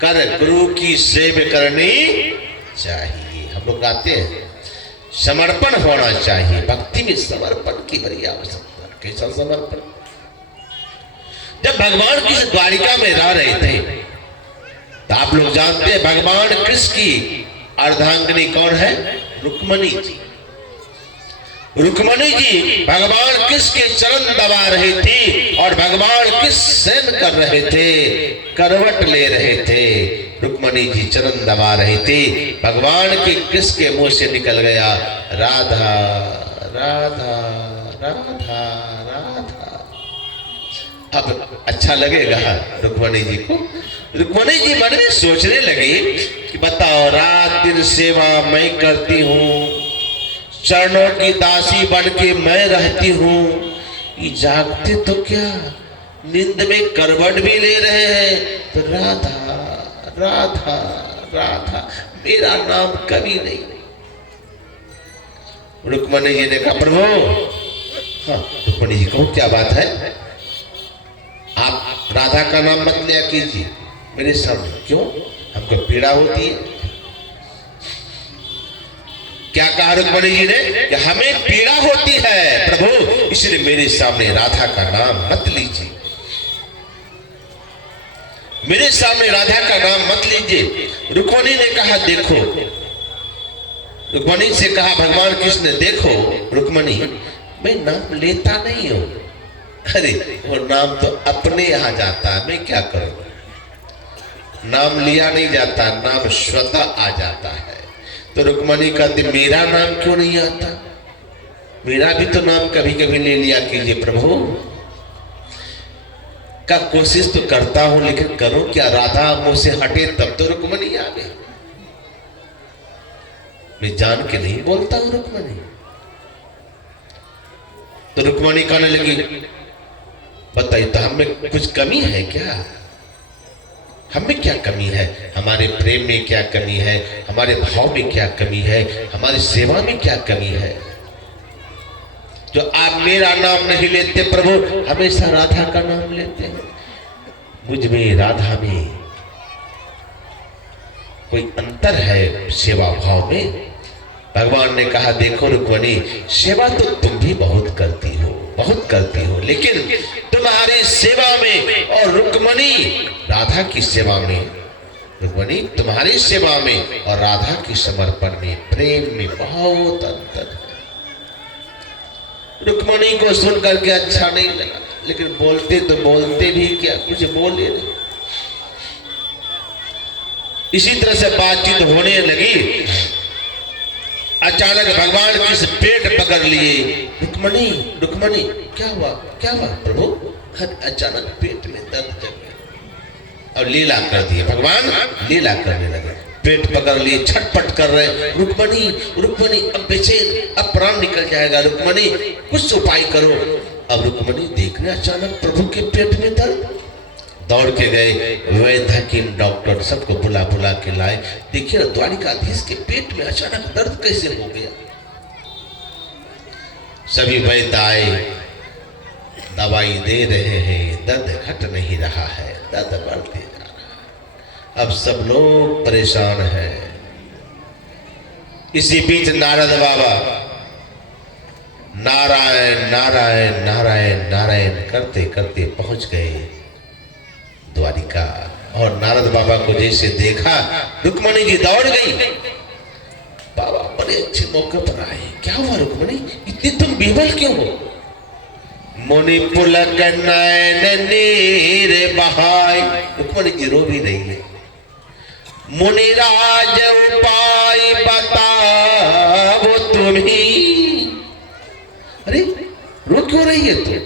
कर गुरु की सेवा करनी चाहिए। हम लोग गाते हैं समर्पण होना चाहिए, भक्ति में समर्पण की बड़ी आवश्यकता। कैसा समर्पण? जब भगवान कृष्ण द्वारिका में रह रहे थे तो आप लोग जानते हैं भगवान कृष्ण की अर्धांगिनी कौन है? रुक्मणी जी। रुक्मणी जी भगवान कृष्ण के चरण दबा रहे थे और भगवान कृष्ण शयन कर रहे थे, करवट ले रहे थे। रुक्मणी जी चरण दबा रहे थे, भगवान के कृष्ण के मुंह से निकल गया राधा राधा राधा राधा। अब अच्छा लगेगा रुक्मणी जी को। रुक्मणी जी मन में सोचने लगे कि बताओ, रात दिन सेवा मैं करती हूँ, चरणों की दासी बन के मैं रहती हूँ, ये जागते तो क्या नींद में करवट भी ले रहे हैं, तो राधा राधा राधा मेरा नाम कभी नहीं। रुक्मणी जी ने कहा प्रभु, हाँ रुक्मणी जी कहो क्या बात है, आप राधा का नाम मत लिया कीजिए मेरे सामने। क्यों? हमको पीड़ा होती है। क्या कहा रुक्मणी जी ने? कि हमें पीड़ा होती है प्रभु, इसलिए मेरे सामने राधा का नाम मत लीजिए, मेरे सामने राधा का नाम मत लीजिए। रुक्मणी ने कहा देखो, रुक्मणी से कहा भगवान कृष्ण ने, देखो रुक्मणी मैं नाम लेता नहीं हूं। अरे वो नाम तो अपने यहां जाता है, मैं क्या करूं? नाम लिया नहीं जाता, नाम स्वतः आ जाता है। तो रुक्मणी कहती मेरा नाम क्यों नहीं आता? मेरा भी तो नाम कभी कभी ले लिया कीजिए प्रभु। का कोशिश तो करता हूं, लेकिन करो क्या? राधा मुंह से हटे तब तो रुक्मणी आ गई। मैं जान के नहीं बोलता हूं रुक्मणी। तो रुक्मणी कहने लगी बताइए तो हमें कुछ कमी है क्या? हमें क्या कमी है? हमारे प्रेम में क्या कमी है? हमारे भाव में क्या कमी है? हमारी सेवा में क्या कमी है जो आप मेरा नाम नहीं लेते प्रभु, हमेशा राधा का नाम लेते हैं? मुझ में राधा में कोई अंतर है सेवा भाव में? भगवान ने कहा देखो रुक्मणी, सेवा तो तुम भी बहुत करती हो, बहुत करती हो, लेकिन तुम्हारी सेवा में और रुक्मणी राधा की सेवा में, रुक्मणी तुम्हारी सेवा में और राधा की समर्पण में, प्रेम में बहुत अंतर है। रुक्मणी को सुन करके अच्छा नहीं लगा, लेकिन बोलते तो बोलते भी क्या, कुछ बोले नहीं। इसी तरह से बातचीत होने लगी। अचानक भगवान किस पेट पकड़ लिए। रुक्मणी रुक्मणी क्या हुआ, क्या हुआ प्रभु? अचानक पेट में दर्द जग गया और लीला कर दिए। भगवान लीला करने लगे, पेट पकड़ लिए, छटपट कर रहे। रुक्मणी रुक्मणी अब बेचैन, अब प्राण निकल जाएगा, रुक्मणी कुछ उपाय करो। अब रुक्मणी देखने अचानक प्रभु के पेट में दर्द, दौड़ के गए वैद्य हकीम डॉक्टर सबको बुला बुला के लाए। देखिए द्वारिकाधीश के पेट में अचानक दर्द कैसे हो गया। सभी वैद्य आए, दवाई दे रहे हैं, दर्द घट नहीं रहा है, दर्द बढ़ते जा रहा है। अब सब लोग परेशान हैं। इसी बीच नारद बाबा नारायण नारायण नारायण नारायण करते करते पहुंच गए द्वारिका। और नारद बाबा को जैसे देखा, रुक्मणी जी दौड़ गई। बाबा बड़े अच्छे मौके पर आए। क्या हुआ रुक्मणी, इतनी तुम बेबल क्यों हो? मुनि पुलक नयन नीर बहाय। रुक्मणी जी रो भी रही है। मुनिराज उपाय बताओ तुम्ही। अरे रो क्यों रही है तू?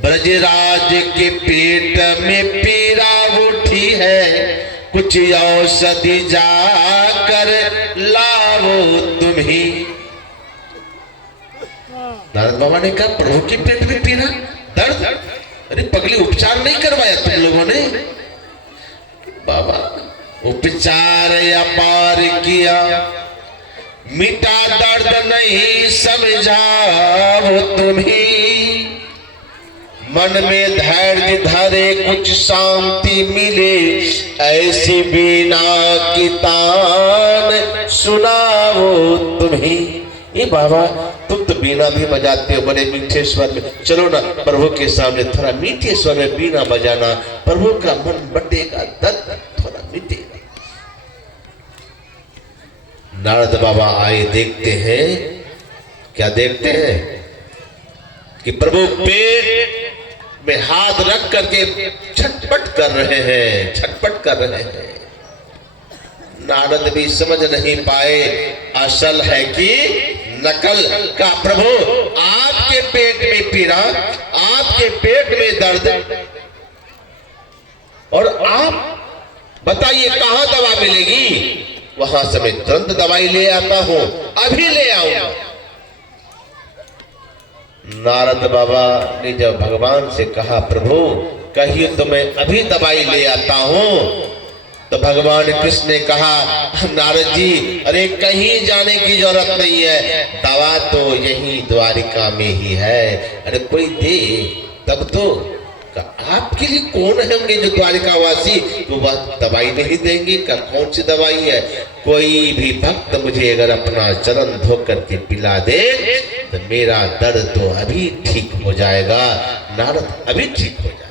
ब्रजराज के पेट में पीड़ा उठी है, कुछ औषधि जाकर लाओ तुम्ही। नारद बाबा ने कहा प्रभु के पेट में पीड़ा, दर्द? अरे पगली उपचार नहीं करवाया तुम लोगों ने? बाबा उपचार अपार किया, मिटा दर्द नहीं समझाओ तुम्ही। मन में धैर्य धरे कुछ शांति मिले, ऐसी बीना की तान सुनाओ तुम्ही। ये बाबा तुम तो बीना भी बजाते हो बड़े मीठे स्वर में, चलो ना प्रभु के सामने थोड़ा मीठे स्वर में बीना बजाना, प्रभु का मन बढ़ेगा, दर्द थोड़ा मिटेगा। नारद बाबा आए, देखते हैं, क्या देखते हैं कि प्रभु पेट में हाथ रख करके छटपट कर रहे हैं, छटपट कर रहे हैं। नारद भी समझ नहीं पाए असल है कि नकल का। प्रभु आपके पेट में पीड़ा, आपके पेट में दर्द, और आप बताइए कहां दवा मिलेगी? वहां से मैं तुरंत दवाई ले आता हूं, अभी ले आऊंगा। नारद बाबा ने जब भगवान से कहा प्रभु कहिए तो मैं अभी दवाई ले आता हूं, तो भगवान कृष्ण ने कहा नारद जी अरे कहीं जाने की जरूरत नहीं है, दवा तो यही द्वारिका में ही है। अरे कोई दे तब तो। आपके लिए कौन होंगे जो द्वारिकावासी, तो वह दवाई नहीं देंगे का? कौन सी दवाई है? कोई भी भक्त मुझे अगर अपना चरण धो करके पिला दे तो मेरा दर्द तो अभी ठीक हो जाएगा। नारद अभी ठीक हो जाएगा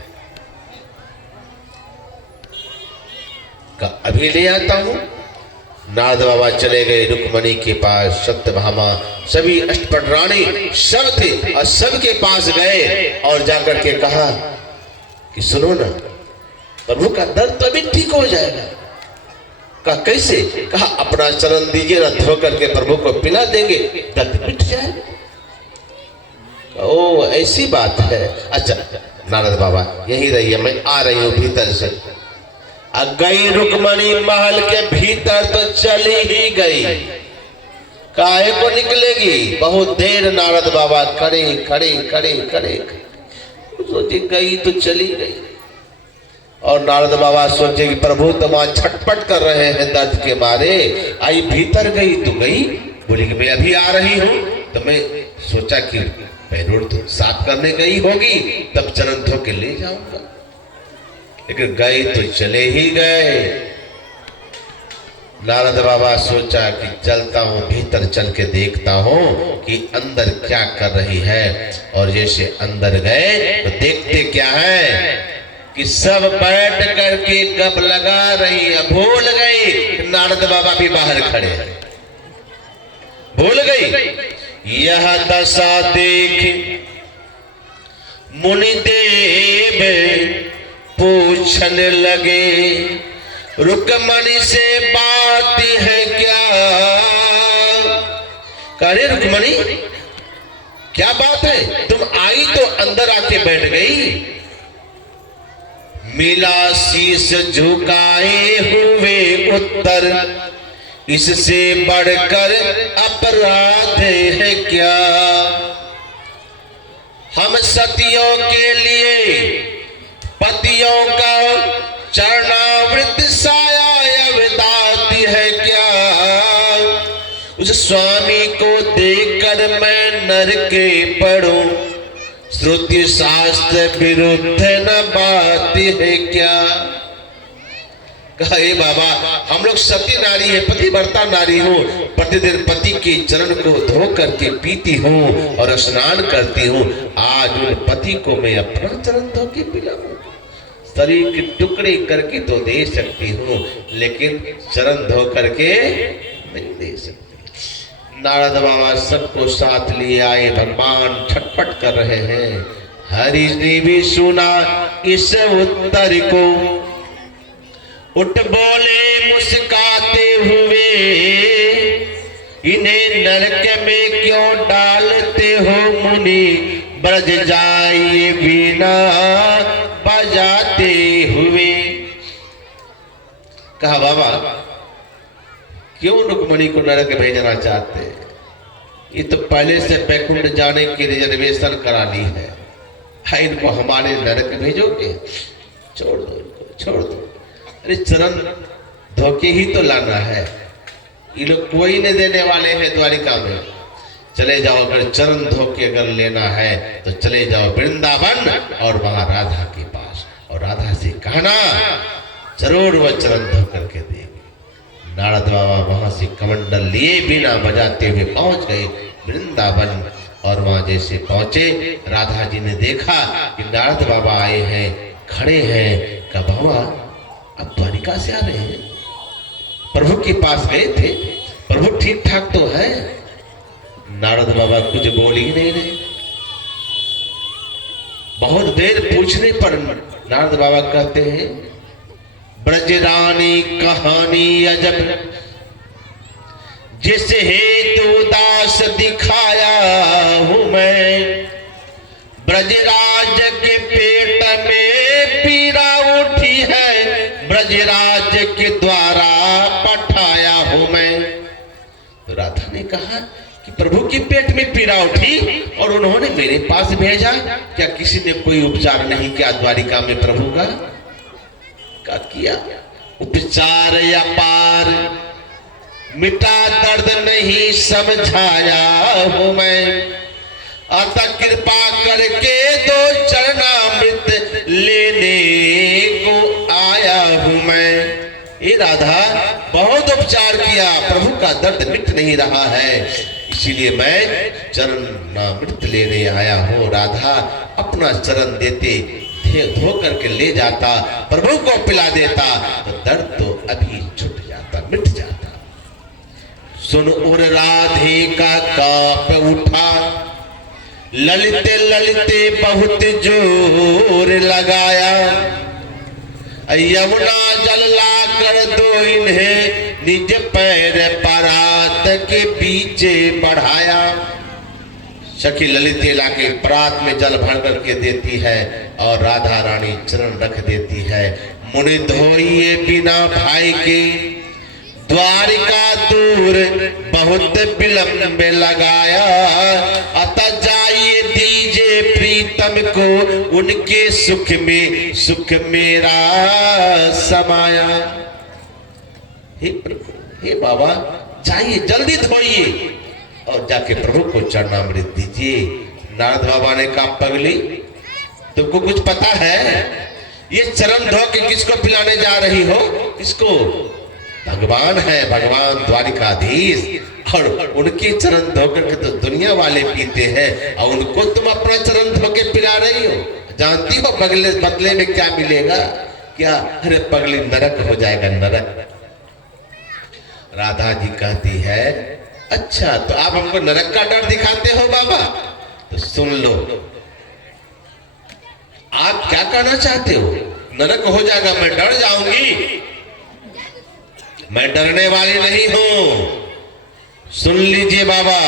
का, अभी ले आता हूं। नारद बाबा चले गए रुक्मणी के पास, सत्यभामा सभी अष्टपट रानी सब थे, और सबके पास गए और जाकर के कहा कि सुनो ना प्रभु का दर्द तो अभी ठीक हो जाएगा। कहा कैसे? कहा अपना चरण दीजिए ना, धो करके प्रभु को पिला देंगे, दर्द मिट जाएगा। ओ ऐसी बात है, अच्छा नारद बाबा यही रहिए, मैं आ रही हूं भीतर से। गई रुक्मणी महल के भीतर तो चली ही गई, काहे को निकलेगी? बहुत देर नारद बाबा खड़े खड़े खड़े खड़े, सोचे गई तो चली गई। और नारद बाबा सोचे कि प्रभु तो वहां छटपट कर रहे हैं दर्द के मारे, आई भीतर गई तो गई, बोली कि मैं अभी आ रही हूं। तो मैं सोचा कि पैरों तो साफ करने गई होगी, तब चरण धो के ले जाऊंगा, लेकिन गए तो चले ही गए। नारद बाबा सोचा कि चलता हूं भीतर, चल के देखता हूं कि अंदर क्या कर रही है। और जैसे अंदर गए तो देखते क्या है कि सब बैठ करके गप लगा रही है। भूल गई नारद बाबा भी बाहर खड़े हैं, भूल गई। यह दशा देख मुनिदेव पूछने लगे रुक्मणी से बात है क्या? करे रुक्मणी क्या बात है? तुम आई तो अंदर आके बैठ गई। मिला शीश झुकाए हुए उत्तर, इससे बढ़कर अपराध है क्या? हम सतियों के लिए पतियों का चरणावृत साया अवदाती है क्या? उस स्वामी को देखकर मैं नरके पड़ूं, श्रुति शास्त्र विरुद्ध न बात है क्या? कहे बाबा हम लोग सती नारी है, पतिव्रता नारी हूँ, प्रतिदिन पति के चरण को धो करके पीती हूँ और स्नान करती हूँ। आज उन पति को मैं अपना चरण धो के पिलाऊं, शरीर के टुकड़े करके तो दे सकती हूँ, लेकिन चरण धो करके नहीं दे सकती। नारद बाबा सबको साथ लिए आए, भगवान छटपट कर रहे हैं। हरि ने भी सुना इस उत्तर को, उठ बोले मुस्काते हुए, इन्हें नरक में क्यों डालते हो मुनि, ब्रज जाइए बिना बजाते हुए। कहा बाबा क्यों रुक्मणी को नरक भेजना चाहते हैं? ये तो पहले से बैकुंठ जाने की रिजर्वेशन करा ली है, इनको हमारे नरक भेजोगे? छोड़ दो इनको, छोड़ दो। अरे चरण धोके ही तो लाना है, ये लोग कोई नहीं देने वाले हैं द्वारिका में। चले जाओ, अगर चरण धोके अगर लेना है तो चले जाओ वृंदावन और वहां राधा के पास, और राधा से कहना जरूर वह चरण धो करके देंगे। नारद बाबा वहां से कमंडल लिए बिना बजाते हुए पहुंच गए वृंदावन। और वहां जैसे पहुंचे, राधा जी ने देखा कि नारद बाबा आए हैं, खड़े हैं। कहा बाबा अब द्वारिका से आ रहे हैं, प्रभु के पास गए थे, प्रभु ठीक ठाक तो है? नारद बाबा कुछ बोल ही नहीं रहे। बहुत देर पूछने पर नारद बाबा कहते हैं, ब्रजरानी कहानी अजब, जिस हेतु दास दिखाया हूं मैं, ब्रजराज के पेट में पीड़ा उठी है, ब्रजराज के द्वारा पठाया हूं मैं। तो राधा ने कहा कि प्रभु के पेट में पीड़ा उठी और उन्होंने मेरे पास भेजा, क्या किसी ने कोई उपचार नहीं किया द्वारिका में प्रभु का? क्या किया? उपचार अपार, मिटा दर्द नहीं समझाया हूं मैं, अतः कृपा करके दो चरणामृत लेने को आया हूं मैं। ये राधा बहुत उपचार किया, प्रभु का दर्द मिट नहीं रहा है, इसीलिए मैं चरणामृत लेने आया हूं। राधा अपना चरण देते धो करके ले जाता, प्रभु को पिला देता, तो दर्द तो अभी छूट जाता, मिट जाता। सुन उर राधे का काप उठा, ललिते ललिते बहुत जोर लगाया, यमुना जल ला कर दो इन्हें निज पैर परात के पीछे बढ़ाया। सखी ललिते लाके परात में जल भर करके देती है और राधा रानी चरण रख देती है। मुनि धोइए बिना भाई के, द्वारिका दूर बहुत विलंब लगाया, अतः जाइए दीजिए प्रीतम को, उनके सुख में सुख मेरा समाया। हे प्रभु, हे बाबा, जाइए जल्दी धोइए और जाके प्रभु को चरणामृत दीजिए। नारद बाबा ने कहा, पगली तुमको कुछ पता है? ये चरण धो के किसको पिलाने जा रही हो? किसको? भगवान है, भगवान द्वारिकाधीश, और उनके चरण धो करके तो दुनिया वाले पीते हैं, और उनको तुम अपना चरण धो के पिला रही हो। जानती हो बदले में क्या मिलेगा? क्या? अरे पगली, नरक हो जाएगा, नरक। राधा जी कहती है, अच्छा तो आप हमको नरक का डर दिखाते हो बाबा? तो सुन लो, आप क्या कहना चाहते हो? नरक हो जाएगा, मैं डर जाऊंगी? मैं डरने वाली नहीं हूं। सुन लीजिए बाबा,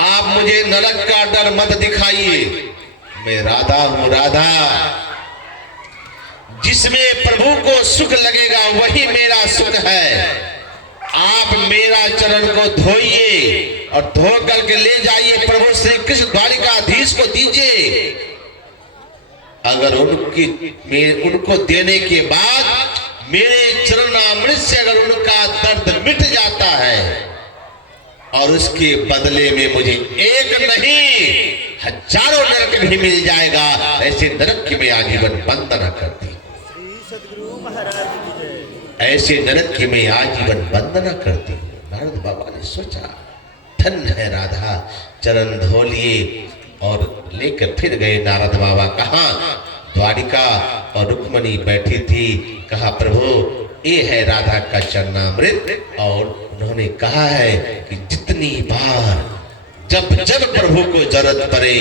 आप मुझे नरक का डर मत दिखाइए। मैं राधा हूं, राधा। जिसमें प्रभु को सुख लगेगा वही मेरा सुख है। आप मेरा चरण को धोइए और धो करके ले जाइए प्रभु श्री कृष्ण द्वारिकाधीश को दीजिए। अगर उनको देने के बाद मेरे चरणामृत से अगर उनका दर्द मिट जाता है और उसके बदले में मुझे एक नहीं हजारों नरक भी मिल जाएगा, ऐसे नरक की मैं आजीवन वंदना करती हूं। ऐसे नरक की मैं आजीवन वंदना करती हूँ। नारद बाबा ने सोचा, धन्य है राधा। चरण धो लिए और लेकर फिर गए नारद बाबा। कहा? द्वारिका, और रुक्मणी बैठी थी। कहा, प्रभु ये है राधा का चरणामृत। और उन्होंने कहा है कि जितनी बार जब जब प्रभु को जरूरत पड़े,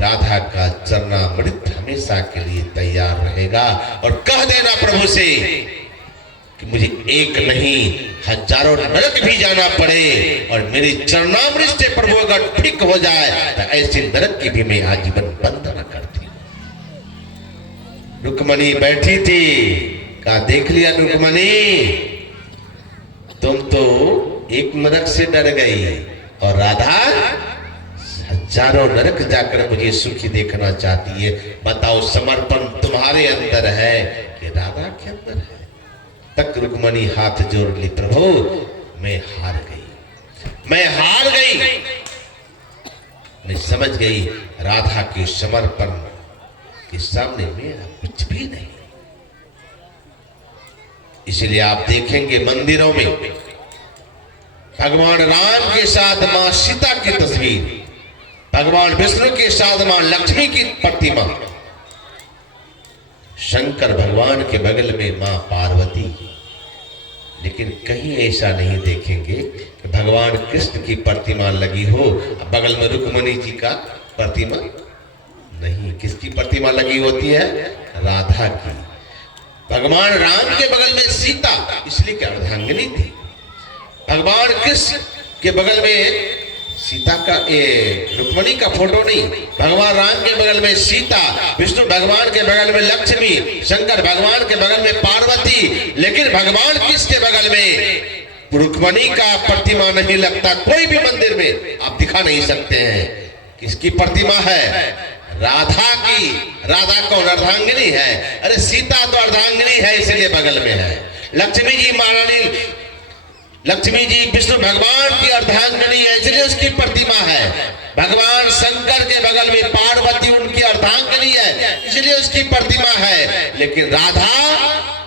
राधा का चरणामृत हमेशा के लिए तैयार रहेगा। और कह देना प्रभु से कि मुझे एक नहीं हजारों नरक भी जाना पड़े और मेरे चरणामृत से प्रभु अगर ठीक हो जाए तो ऐसे नरक की भी मैं आजीवन वंदना करती हूँ। रुक्मणी बैठी थी। कहा, देख लिया रुक्मणी, तुम तो एक नरक से डर गई और राधा हजारों नरक जाकर मुझे सुखी देखना चाहती है। बताओ, समर्पण तुम्हारे अंदर है कि राधा के अंदर है? तक रुक्मणी हाथ जोड़ ली, प्रभु मैं हार गई, मैं हार गई। मैं समझ गई राधा के समर्पण के सामने मेरा कुछ भी नहीं। इसलिए आप देखेंगे मंदिरों में भगवान राम के साथ मां सीता की तस्वीर, भगवान विष्णु के साथ मां लक्ष्मी की प्रतिमा, शंकर भगवान के बगल में मां पार्वती। लेकिन कहीं ऐसा नहीं देखेंगे कि भगवान कृष्ण की प्रतिमा लगी हो, बगल में रुक्मणी जी का प्रतिमा नहीं। किसकी प्रतिमा लगी होती है? राधा की। भगवान राम के बगल में सीता, इसलिए कि अर्धांगिनी थी। भगवान कृष्ण के बगल में सीता का रुक्मणी का फोटो नहीं, भगवान राम के बगल में सीता, विष्णु भगवान के बगल में लक्ष्मी, शंकर भगवान के बगल में पार्वती। लेकिन भगवान किसके बगल में रुक्मणी का प्रतिमा नहीं लगता। कोई भी मंदिर में आप दिखा नहीं सकते हैं। किसकी प्रतिमा है? राधा की। राधा कौन? अर्धांगिनी है। अरे सीता तो अर्धांगिनी है, इसलिए बगल में है। लक्ष्मी जी महारानी, लक्ष्मी जी विष्णु भगवान की अर्धांगिनी है, इसलिए उसकी प्रतिमा है। भगवान शंकर के बगल में पार्वती उनकी अर्धांगिनी है, इसलिए उसकी प्रतिमा है। लेकिन राधा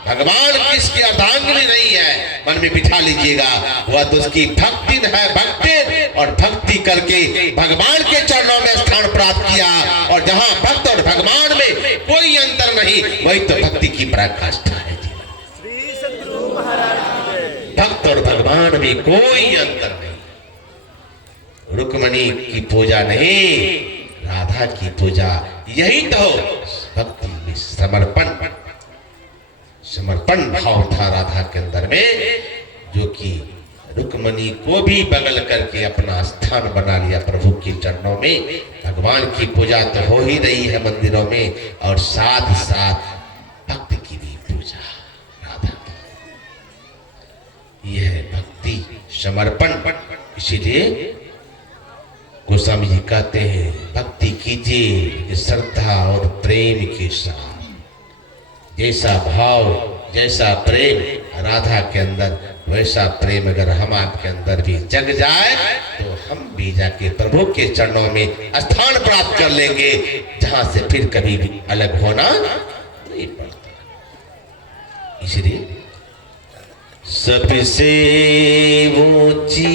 भगवान किसकी अर्धांगिनी नहीं है। मन में बिठा लीजिएगा, वह तो उसकी भक्ति है। भक्ति और भक्ति करके भगवान के चरणों में स्थान प्राप्त किया। और जहां भक्त और भगवान में कोई अंतर नहीं, वही तो भक्ति की पराकाष्ठा है। भक्त और भगवान में कोई अंतर नहीं। रुक्मणी की पूजा नहीं, राधा की पूजा। यही तो भक्ति में समर्पण भाव था राधा के अंदर में, जो कि रुक्मणी को भी बगल करके अपना स्थान बना लिया प्रभु के चरणों में। भगवान की पूजा तो हो ही रही है मंदिरों में, और साथ साथ भक्त की भी पूजा राधा की। यह है भक्ति, समर्पण। इसीलिए गोस्वामी जी कहते हैं, भक्ति कीजिए श्रद्धा और प्रेम के साथ। जैसा भाव, जैसा प्रेम राधा के अंदर, वैसा प्रेम अगर हम आपके अंदर भी जग जाए, तो हम भी जाके प्रभु के चरणों में स्थान प्राप्त कर लेंगे, जहां से फिर कभी भी अलग होना नहीं पड़ता। इसलिए सबसे ऊंची